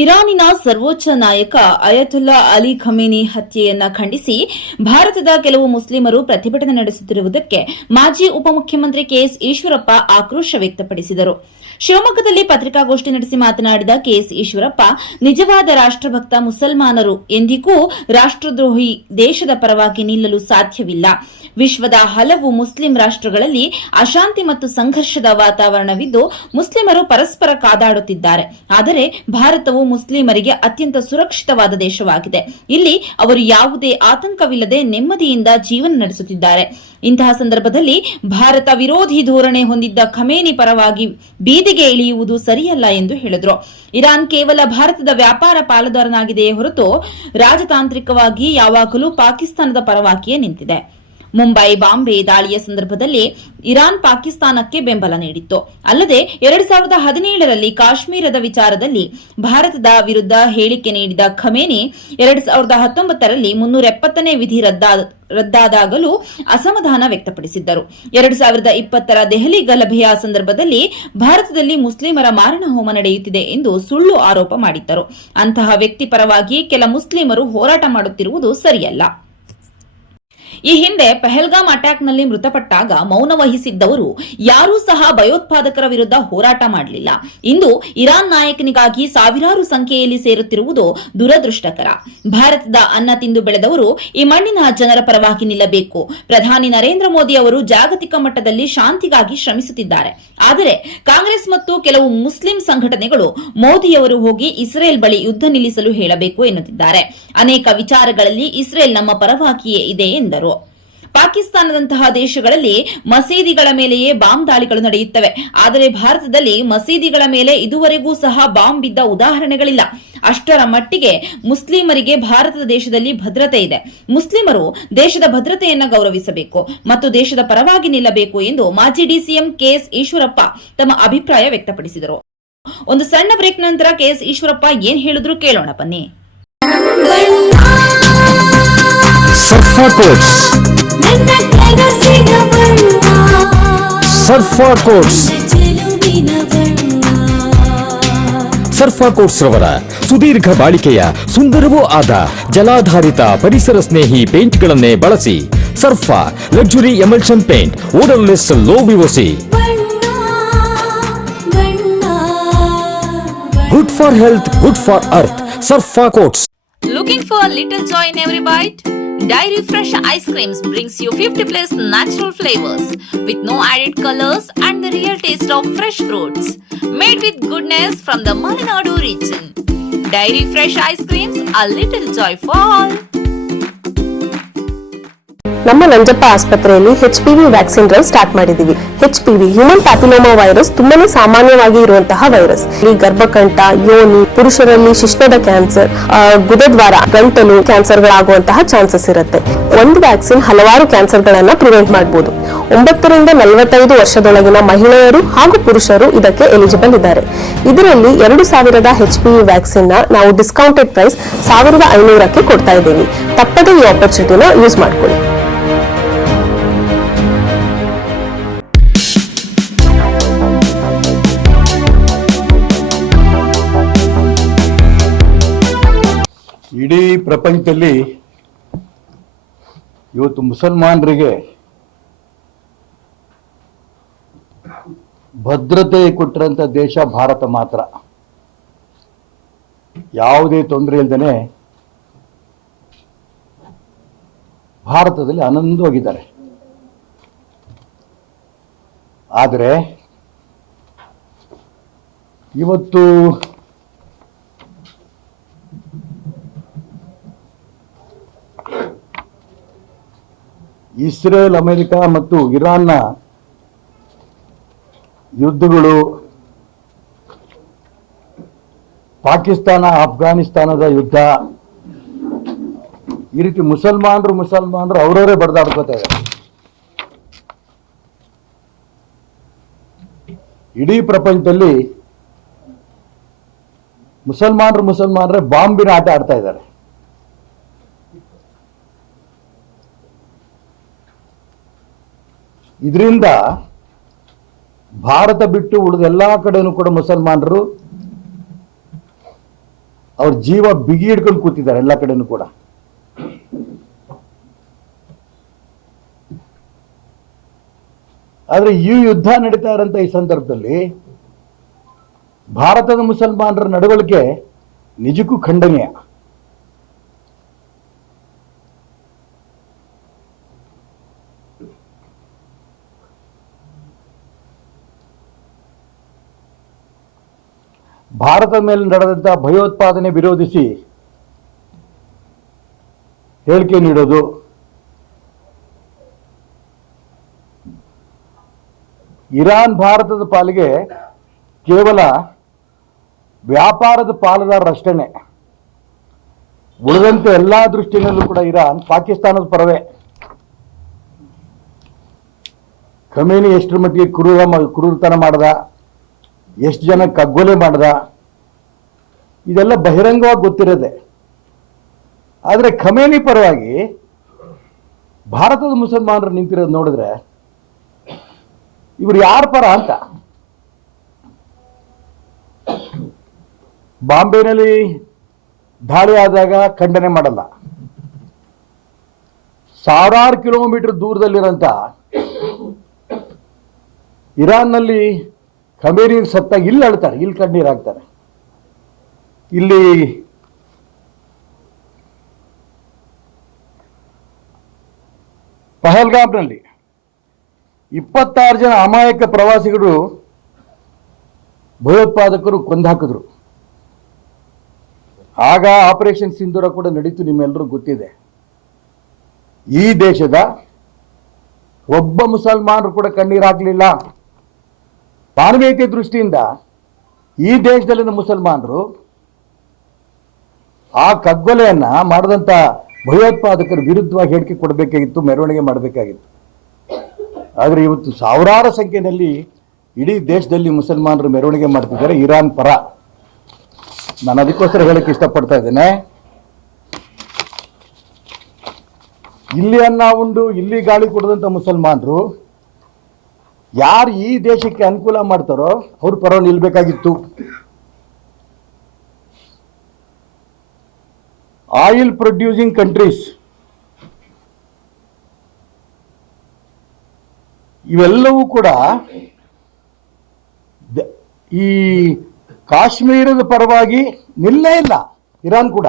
ಇರಾನಿನ ಸರ್ವೋಚ್ಚ ನಾಯಕ ಅಯತುಲ್ಲಾ Ali Khamenei ಹತ್ಯೆಯನ್ನ ಖಂಡಿಸಿ ಭಾರತದ ಕೆಲವು ಮುಸ್ಲಿಮರು ಪ್ರತಿಭಟನೆ ನಡೆಸುತ್ತಿರುವುದಕ್ಕೆ ಮಾಜಿ ಉಪಮುಖ್ಯಮಂತ್ರಿ ಕೆಎಸ್ ಈಶ್ವರಪ್ಪ ಆಕ್ರೋಶ ವ್ಯಕ್ತಪಡಿಸಿದರು. ಶಿವಮೊಗ್ಗದಲ್ಲಿ ಪತ್ರಿಕಾಗೋಷ್ಠಿ ನಡೆಸಿ ಮಾತನಾಡಿದ ಕೆಎಸ್ ಈಶ್ವರಪ್ಪ, ನಿಜವಾದ ರಾಷ್ಟ್ರಭಕ್ತ ಮುಸಲ್ಮಾನರು ಎಂದಿಗೂ ರಾಷ್ಟ್ರದ್ರೋಹಿ ದೇಶದ ಪರವಾಗಿ ನಿಲ್ಲಲು ಸಾಧ್ಯವಿಲ್ಲ. ವಿಶ್ವದ ಹಲವು ಮುಸ್ಲಿಂ ರಾಷ್ಟ್ರಗಳಲ್ಲಿ ಅಶಾಂತಿ ಮತ್ತು ಸಂಘರ್ಷದ ವಾತಾವರಣವಿದ್ದು ಮುಸ್ಲಿಮರು ಪರಸ್ಪರ ಕಾದಾಡುತ್ತಿದ್ದಾರೆ. ಆದರೆ ಭಾರತವು ಮುಸ್ಲಿಮರಿಗೆ ಅತ್ಯಂತ ಸುರಕ್ಷಿತವಾದ ದೇಶವಾಗಿದೆ. ಇಲ್ಲಿ ಅವರು ಯಾವುದೇ ಆತಂಕವಿಲ್ಲದೆ ನೆಮ್ಮದಿಯಿಂದ ಜೀವನ ನಡೆಸುತ್ತಿದ್ದಾರೆ. ಇಂತಹ ಸಂದರ್ಭದಲ್ಲಿ ಭಾರತ ವಿರೋಧಿ ಧೋರಣೆ ಹೊಂದಿದ್ದ ಖಮೇನಿ ಪರವಾಗಿ ಬೀದಿಗೆ ಇಳಿಯುವುದು ಸರಿಯಲ್ಲ ಎಂದು ಹೇಳಿದರು. ಇರಾನ್ ಕೇವಲ ಭಾರತದ ವ್ಯಾಪಾರ ಪಾಲುದಾರನಾಗಿದೆಯೇ ಹೊರತು ರಾಜತಾಂತ್ರಿಕವಾಗಿ ಯಾವಾಗಲೂ ಪಾಕಿಸ್ತಾನದ ಪರವಾಗಿಯೇ ನಿಂತಿದೆ. ಮುಂಬೈ ಬಾಂಬೆ ದಾಳಿಯ ಸಂದರ್ಭದಲ್ಲಿ ಇರಾನ್ ಪಾಕಿಸ್ತಾನಕ್ಕೆ ಬೆಂಬಲ ನೀಡಿತ್ತು. ಅಲ್ಲದೆ 2017ರಲ್ಲಿ ಕಾಶ್ಮೀರದ ವಿಚಾರದಲ್ಲಿ ಭಾರತದ ವಿರುದ್ಧ ಹೇಳಿಕೆ ನೀಡಿದ ಖಮೇನಿ 2019ರಲ್ಲಿ 370ನೇ ವಿಧಿ ರದ್ದಾದಾಗಲೂ ಅಸಮಾಧಾನ ವ್ಯಕ್ತಪಡಿಸಿದ್ದರು. 2020ರ ದೆಹಲಿ ಗಲಭೆಯ ಸಂದರ್ಭದಲ್ಲಿ ಭಾರತದಲ್ಲಿ ಮುಸ್ಲಿಮರ ಮಾರಣಹೋಮ ನಡೆಯುತ್ತಿದೆ ಎಂದು ಸುಳ್ಳು ಆರೋಪ ಮಾಡಿದ್ದರು. ಅಂತಹ ವ್ಯಕ್ತಿ ಪರವಾಗಿ ಕೆಲ ಮುಸ್ಲಿಮರು ಹೋರಾಟ ಮಾಡುತ್ತಿರುವುದು ಸರಿಯಲ್ಲ. ಈ ಹಿಂದೆ ಪಹಲ್ಗಾಮ್ ಅಟ್ಯಾಕ್ನಲ್ಲಿ ಮೃತಪಟ್ಟಾಗ ಮೌನ ವಹಿಸಿದ್ದವರು ಯಾರೂ ಸಹ ಭಯೋತ್ಪಾದಕರ ವಿರುದ್ಧ ಹೋರಾಟ ಮಾಡಲಿಲ್ಲ. ಇಂದು ಇರಾನ್ ನಾಯಕನಿಗಾಗಿ ಸಾವಿರಾರು ಸಂಖ್ಯೆಯಲ್ಲಿ ಸೇರುತ್ತಿರುವುದು ದುರದೃಷ್ಟಕರ. ಭಾರತದ ಅನ್ನ ತಿಂದು ಬೆಳೆದವರು ಈ ಮಣ್ಣಿನ ಜನರ ಪರವಾಗಿ ನಿಲ್ಲಬೇಕು. ಪ್ರಧಾನಿ ನರೇಂದ್ರ ಮೋದಿ ಅವರು ಜಾಗತಿಕ ಮಟ್ಟದಲ್ಲಿ ಶಾಂತಿಗಾಗಿ ಶ್ರಮಿಸುತ್ತಿದ್ದಾರೆ. ಆದರೆ ಕಾಂಗ್ರೆಸ್ ಮತ್ತು ಕೆಲವು ಮುಸ್ಲಿಂ ಸಂಘಟನೆಗಳು ಮೋದಿಯವರು ಹೋಗಿ ಇಸ್ರೇಲ್ ಬಳಿ ಯುದ್ಧ ನಿಲ್ಲಿಸಲು ಹೇಳಬೇಕು ಎನ್ನುತ್ತಿದ್ದಾರೆ. ಅನೇಕ ವಿಚಾರಗಳಲ್ಲಿ ಇಸ್ರೇಲ್ ನಮ್ಮ ಪರವಾಗಿಯೇ ಇದೆ ಎಂದರು. ಪಾಕಿಸ್ತಾನದಂತಹ ದೇಶಗಳಲ್ಲಿ ಮಸೀದಿಗಳ ಮೇಲೆಯೇ ಬಾಂಬ್ ದಾಳಿಗಳು ನಡೆಯುತ್ತವೆ. ಆದರೆ ಭಾರತದಲ್ಲಿ ಮಸೀದಿಗಳ ಮೇಲೆ ಇದುವರೆಗೂ ಸಹ ಬಾಂಬ್ ಬಿದ್ದ ಉದಾಹರಣೆಗಳಿಲ್ಲ. ಅಷ್ಟರ ಮಟ್ಟಿಗೆ ಮುಸ್ಲಿಮರಿಗೆ ಭಾರತದ ದೇಶದಲ್ಲಿ ಭದ್ರತೆ ಇದೆ. ಮುಸ್ಲಿಮರು ದೇಶದ ಭದ್ರತೆಯನ್ನು ಗೌರವಿಸಬೇಕು ಮತ್ತು ದೇಶದ ಪರವಾಗಿ ನಿಲ್ಲಬೇಕು ಎಂದು ಮಾಜಿ ಡಿಸಿಎಂ ಕೆಎಸ್ ಈಶ್ವರಪ್ಪ ತಮ್ಮ ಅಭಿಪ್ರಾಯ ವ್ಯಕ್ತಪಡಿಸಿದರು. ಒಂದು ಸಣ್ಣ ಬ್ರೇಕ್ ನಂತರ ಕೆಎಸ್ ಈಶ್ವರಪ್ಪ ಏನ್ ಹೇಳಿದ್ರು ಕೇಳೋಣ ಬನ್ನಿ. ಸರ್ಫಾ ಕೋಟ್ಸ್ ರವರ ಸುದೀರ್ಘ ಬಾಳಿಕೆಯ ಸುಂದರವೂ ಆದ ಜಲಾಧಾರಿತ ಪರಿಸರ ಸ್ನೇಹಿ ಪೇಂಟ್ಗಳನ್ನೇ ಬಳಸಿ. Surfa luxury emulsion paint, odourless, low VOC, good for health, good for earth. Surfa Coats. Looking for a little joy in every bite? Dairy Fresh Ice Creams brings you 50+ natural flavors with no added colors and the real taste of fresh fruits. Made with goodness from the Malenadu region. Dairy Fresh Ice Creams, a little joy for all. ನಮ್ಮ ನಂಜಪ್ಪ ಆಸ್ಪತ್ರೆಯಲ್ಲಿ HPV vaccine drive start ಮಾಡಿದೀವಿ. HPV human papilloma virus ತುಂಬಾನೇ ಸಾಮಾನ್ಯವಾಗಿ ಇರುವಂತಹ virus. ಈ ಗರ್ಭಕಂಠ, ಯೋನಿ, ಪುರುಷರಲ್ಲಿ ಶಿಶ್ನದ cancer, ಗುದದ್ವಾರ, ಗಂಟಲು ಕ್ಯಾನ್ಸರ್ಗಳಾಗುವಂತಹ ಚಾನ್ಸಸ್ ಇರುತ್ತೆ. ಒಂದು ವ್ಯಾಕ್ಸಿನ್ ಹಲವಾರು ಕ್ಯಾನ್ಸರ್ಗಳನ್ನ ಪ್ರಿವೆಂಟ್ ಮಾಡಬಹುದು. 9 ರಿಂದ 45 ವರ್ಷದೊಳಗಿನ ಮಹಿಳೆಯರು ಹಾಗೂ ಪುರುಷರು ಇದಕ್ಕೆ ಎಲಿಜಿಬಲ್ ಇದ್ದಾರೆ. ಇದರಲ್ಲಿ 2000 HPV ವ್ಯಾಕ್ಸಿನ್ ನಾವು ಡಿಸ್ಕೌಂಟೆಡ್ ಪ್ರೈಸ್ 1500ಕ್ಕೆ ಕೊಡ್ತಾ ಇದ್ದೀವಿ. ತಪ್ಪದೇ ಈ ಆಪರ್ಚುನಿಟಿನ ಯೂಸ್ ಮಾಡ್ಕೊಳ್ಳಿ. ಇಡೀ ಪ್ರಪಂಚದಲ್ಲಿ ಇವತ್ತು ಮುಸಲ್ಮಾನರಿಗೆ ಭದ್ರತೆ ಕೊಟ್ಟಿರೋಂಥ ದೇಶ ಭಾರತ ಮಾತ್ರ. ಯಾವುದೇ ತೊಂದರೆ ಇಲ್ಲದೇ ಭಾರತದಲ್ಲಿ ಆನಂದವಾಗಿದ್ದಾರೆ. ಆದರೆ ಇವತ್ತು ಇಸ್ರೇಲ್, ಅಮೆರಿಕ ಮತ್ತು ಇರಾನ್ನ ಯುದ್ಧಗಳು, ಪಾಕಿಸ್ತಾನ ಅಫ್ಘಾನಿಸ್ತಾನದ ಯುದ್ಧ, ಈ ರೀತಿ ಮುಸಲ್ಮಾನರು ಅವರವರೇ ಬಡ್ದಾಡ್ಕೋತಾ ಇದ್ದಾರೆ. ಇಡೀ ಪ್ರಪಂಚದಲ್ಲಿ ಮುಸಲ್ಮಾನರೇ ಬಾಂಬಿನ ಆಟ ಆಡ್ತಾ ಇದ್ದಾರೆ. ಇದರಿಂದ ಭಾರತ ಬಿಟ್ಟು ಉಳಿದ ಎಲ್ಲಾ ಕಡೆನೂ ಕೂಡ ಮುಸಲ್ಮಾನರು ಅವ್ರ ಜೀವ ಬಿಗಿ ಹಿಡ್ಕೊಂಡು ಕೂತಿದ್ದಾರೆ ಎಲ್ಲ ಕಡೆನೂ ಕೂಡ. ಆದ್ರೆ ಈ ಯುದ್ಧ ನಡೀತಾ ಇರೋಂಥ ಈ ಸಂದರ್ಭದಲ್ಲಿ ಭಾರತದ ಮುಸಲ್ಮಾನರ ನಡವಳಿಕೆ ನಿಜಕ್ಕೂ ಖಂಡನೀಯ. ಭಾರತದ ಮೇಲೆ ನಡೆದಂಥ ಭಯೋತ್ಪಾದನೆ ವಿರೋಧಿಸಿ ಹೇಳಿಕೆ ನೀಡೋದು, ಇರಾನ್ ಭಾರತದ ಪಾಲಿಗೆ ಕೇವಲ ವ್ಯಾಪಾರದ ಪಾಲುದಾರರಷ್ಟೇನೆ, ಉಳಿದಂತೆ ಎಲ್ಲಾ ದೃಷ್ಟಿಯಲ್ಲೂ ಕೂಡ ಇರಾನ್ ಪಾಕಿಸ್ತಾನದ ಪರವೇ. ಖಮೇನಿ ಎಷ್ಟರ ಮಟ್ಟಿಗೆ ಕ್ರೂರತನ ಮಾಡದ, ಎಷ್ಟು ಜನ ಕಗ್ಗೊಲೆ ಮಾಡದ, ಇದೆಲ್ಲ ಬಹಿರಂಗವಾಗಿ ಗೊತ್ತಿರೋದೆ. ಆದರೆ ಖಮೇನಿ ಪರವಾಗಿ ಭಾರತದ ಮುಸಲ್ಮಾನರು ನಿಂತಿರೋದು ನೋಡಿದ್ರೆ ಇವರು ಯಾರ ಪರ ಅಂತ. ಬಾಂಬೆನಲ್ಲಿ ದಾಳಿ ಆದಾಗ ಖಂಡನೆ ಮಾಡಲ್ಲ, ಸಾವಿರಾರು ಕಿಲೋಮೀಟರ್ ದೂರದಲ್ಲಿರೋಂಥ ಇರಾನ್ನಲ್ಲಿ ಖಮೇನಿ ಸತ್ತಾಗ ಇಲ್ಲಿ ಅಳ್ತಾರೆ, ಇಲ್ಲಿ ಕಣ್ಣೀರು ಹಾಕ್ತಾರೆ. ಇಲ್ಲಿ ಪಹಲ್ಗಾಮ್ನಲ್ಲಿ 26 ಜನ ಅಮಾಯಕ ಪ್ರವಾಸಿಗರು ಭಯೋತ್ಪಾದಕರು ಕೊಂದಾಕಿದ್ರು. ಆಗ ಆಪರೇಷನ್ ಸಿಂಧೂರ ಕೂಡ ನಡೀತು, ನಿಮ್ಮೆಲ್ಲರೂ ಗೊತ್ತಿದೆ. ಈ ದೇಶದ ಒಬ್ಬ ಮುಸಲ್ಮಾನರು ಕೂಡ ಕಣ್ಣೀರು ಹಾಕಲಿಲ್ಲ. ಮಾನವೀಯತೆ ದೃಷ್ಟಿಯಿಂದ ಈ ದೇಶದಲ್ಲಿನ ಮುಸಲ್ಮಾನರು ಆ ಕಗ್ಗೊಲೆಯನ್ನ ಮಾಡಿದಂಥ ಭಯೋತ್ಪಾದಕರ ವಿರುದ್ಧವಾಗಿ ಹೇಳಿಕೆ ಕೊಡಬೇಕಾಗಿತ್ತು, ಮೆರವಣಿಗೆ ಮಾಡಬೇಕಾಗಿತ್ತು. ಆದರೆ ಇವತ್ತು ಸಾವಿರಾರು ಸಂಖ್ಯೆಯಲ್ಲಿ ಇಡೀ ದೇಶದಲ್ಲಿ ಮುಸಲ್ಮಾನರು ಮೆರವಣಿಗೆ ಮಾಡ್ತಿದ್ದಾರೆ ಇರಾನ್ ಪರ. ನಾನು ಅದಕ್ಕೋಸ್ಕರ ಹೇಳಕ್ಕೆ ಇಷ್ಟಪಡ್ತಾ ಇದ್ದೇನೆ, ಇಲ್ಲಿ ಅನ್ನ ಉಂಡು ಇಲ್ಲಿ ಗಾಳಿ ಕೊಡದಂಥ ಮುಸಲ್ಮಾನರು ಯಾರು ಈ ದೇಶಕ್ಕೆ ಅನುಕೂಲ ಮಾಡ್ತಾರೋ ಅವ್ರ ಪರ ನಿಲ್ಬೇಕಾಗಿತ್ತು. ಆಯಿಲ್ ಪ್ರೊಡ್ಯೂಸಿಂಗ್ ಕಂಟ್ರೀಸ್ ಇವೆಲ್ಲವೂ ಕೂಡ ಈ ಕಾಶ್ಮೀರದ ಪರವಾಗಿ ನಿಲ್ಲೇ ಇಲ್ಲ. ಇರಾನ್ ಕೂಡ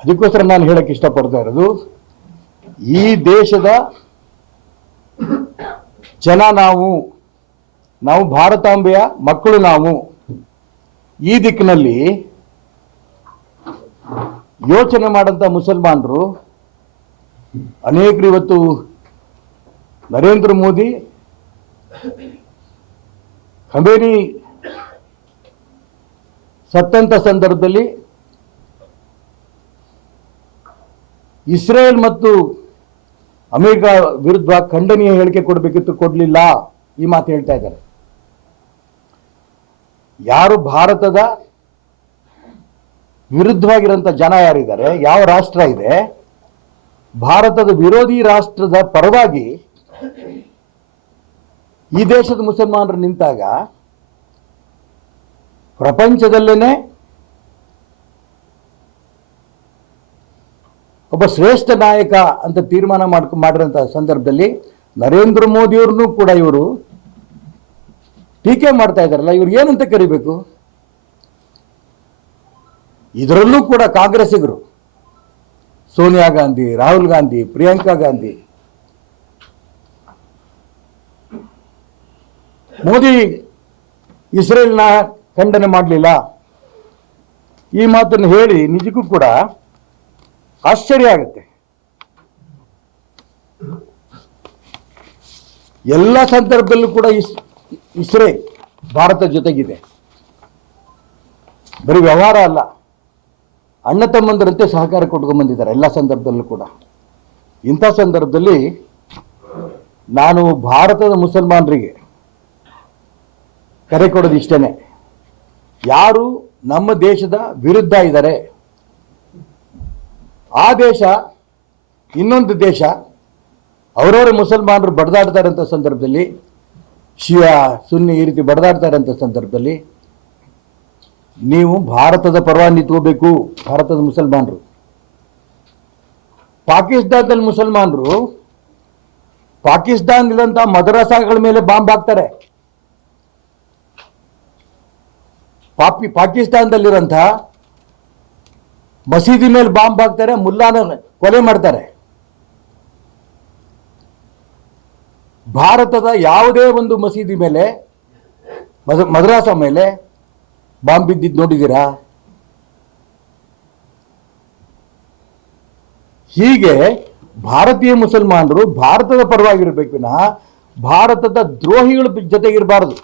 ಅದಕ್ಕೋಸ್ಕರ ನಾನು ಹೇಳಕ್ಕೆ ಇಷ್ಟಪಡ್ತಾ ಇರೋದು, ಈ ದೇಶದ ಜನ ನಾವು ಭಾರತಾಂಬೆಯ ಮಕ್ಕಳು. ನಾವು ಈ ದಿಕ್ಕಿನಲ್ಲಿ ಯೋಚನೆ ಮಾಡಂತ ಮುಸಲ್ಮಾನರು ಅನೇಕರು ಇವತ್ತು ನರೇಂದ್ರ ಮೋದಿ ಖಮೇನಿ ಸತ್ತಂತ ಸಂದರ್ಭದಲ್ಲಿ ಇಸ್ರೇಲ್ ಮತ್ತು ಅಮೆರಿಕ ವಿರುದ್ಧ ಖಂಡನೀಯ ಹೇಳಿಕೆ ಕೊಡಬೇಕಿತ್ತು, ಕೊಡಲಿಲ್ಲ. ಈ ಮಾತು ಹೇಳ್ತಾ ಇದ್ದಾರೆ. ಯಾರು ಭಾರತದ ವಿರುದ್ಧವಾಗಿರೋಂಥ ಜನ ಯಾರಿದ್ದಾರೆ, ಯಾವ ರಾಷ್ಟ್ರ ಇದೆ, ಭಾರತದ ವಿರೋಧಿ ರಾಷ್ಟ್ರದ ಪರವಾಗಿ ಈ ದೇಶದ ಮುಸಲ್ಮಾನರು ನಿಂತಾಗ ಪ್ರಪಂಚದಲ್ಲೇನೆ ಒಬ್ಬ ಶ್ರೇಷ್ಠ ನಾಯಕ ಅಂತ ತೀರ್ಮಾನ ಮಾಡಿರೋಂಥ ಸಂದರ್ಭದಲ್ಲಿ ನರೇಂದ್ರ ಮೋದಿಯವ್ರನ್ನೂ ಕೂಡ ಇವರು ಟೀಕೆ ಮಾಡ್ತಾ ಇದ್ದಾರಲ್ಲ, ಇವ್ರು ಏನಂತ ಕರಿಬೇಕು? ಇದರಲ್ಲೂ ಕೂಡ ಕಾಂಗ್ರೆಸ್ಸಿಗರು ಸೋನಿಯಾ ಗಾಂಧಿ, ರಾಹುಲ್ ಗಾಂಧಿ, ಪ್ರಿಯಾಂಕಾ ಗಾಂಧಿ, ಮೋದಿ ಇಸ್ರೇಲ್ನ ಖಂಡನೆ ಮಾಡಲಿಲ್ಲ. ಈ ಮಾತನ್ನು ಹೇಳಿ ನಿಜಕ್ಕೂ ಕೂಡ ಆಶ್ಚರ್ಯ ಆಗುತ್ತೆ. ಎಲ್ಲ ಸಂದರ್ಭದಲ್ಲೂ ಕೂಡ ಇಸ್ರೇಲ್ ಭಾರತ ಜೊತೆಗಿದೆ. ಬರೀ ವ್ಯವಹಾರ ಅಲ್ಲ, ಅಣ್ಣ ತಮ್ಮಂದರಂತೆ ಸಹಕಾರ ಕೊಟ್ಕೊಂಡು ಬಂದಿದ್ದಾರೆ ಎಲ್ಲ ಸಂದರ್ಭದಲ್ಲೂ ಕೂಡ. ಇಂಥ ಸಂದರ್ಭದಲ್ಲಿ ನಾನು ಭಾರತದ ಮುಸಲ್ಮಾನರಿಗೆ ಕರೆ ಕೊಡೋದು ಇಷ್ಟೇನೆ, ಯಾರು ನಮ್ಮ ದೇಶದ ವಿರುದ್ಧ ಇದ್ದಾರೆ, ಆ ದೇಶ ಇನ್ನೊಂದು ದೇಶ ಅವರವರ ಮುಸಲ್ಮಾನರು ಬಡದಾಡ್ತಾ ಇರೋಂಥ ಸಂದರ್ಭದಲ್ಲಿ ಶಿಯಾ ಸುನ್ನಿ ಈ ರೀತಿ ಬಡದಾಡ್ತಾರೆ ಅಂತ ಸಂದರ್ಭದಲ್ಲಿ ನೀವು ಭಾರತದ ಪರವಾಗಿ ನಿಂತ್ಕೋಬೇಕು. ಭಾರತದ ಮುಸಲ್ಮಾನರು, ಪಾಕಿಸ್ತಾನದಲ್ಲಿ ಮುಸಲ್ಮಾನರು ಪಾಕಿಸ್ತಾನದಂತ ಮದರಸಾಗಳ ಮೇಲೆ ಬಾಂಬ್ ಹಾಕ್ತಾರೆ. ಪಾಕಿಸ್ತಾನದಲ್ಲಿರೋಂಥ ಮಸೀದಿ ಮೇಲೆ ಬಾಂಬ್ ಹಾಕ್ತಾರೆ, ಮುಲ್ಲಾನ ಕೊಲೆ ಮಾಡ್ತಾರೆ. ಭಾರತದ ಯಾವುದೇ ಒಂದು ಮಸೀದಿ ಮೇಲೆ ಮದ್ರಾಸ ಮೇಲೆ ಬಾಂಬ್ ಬಿದ್ದಿದ್ದು ನೋಡಿದ್ದೀರಾ? ಹೀಗೆ ಭಾರತೀಯ ಮುಸಲ್ಮಾನರು ಭಾರತದ ಪರವಾಗಿರ್ಬೇಕು ವಿನಃ ಭಾರತದ ದ್ರೋಹಿಗಳ ಜೊತೆಗಿರಬಾರದು.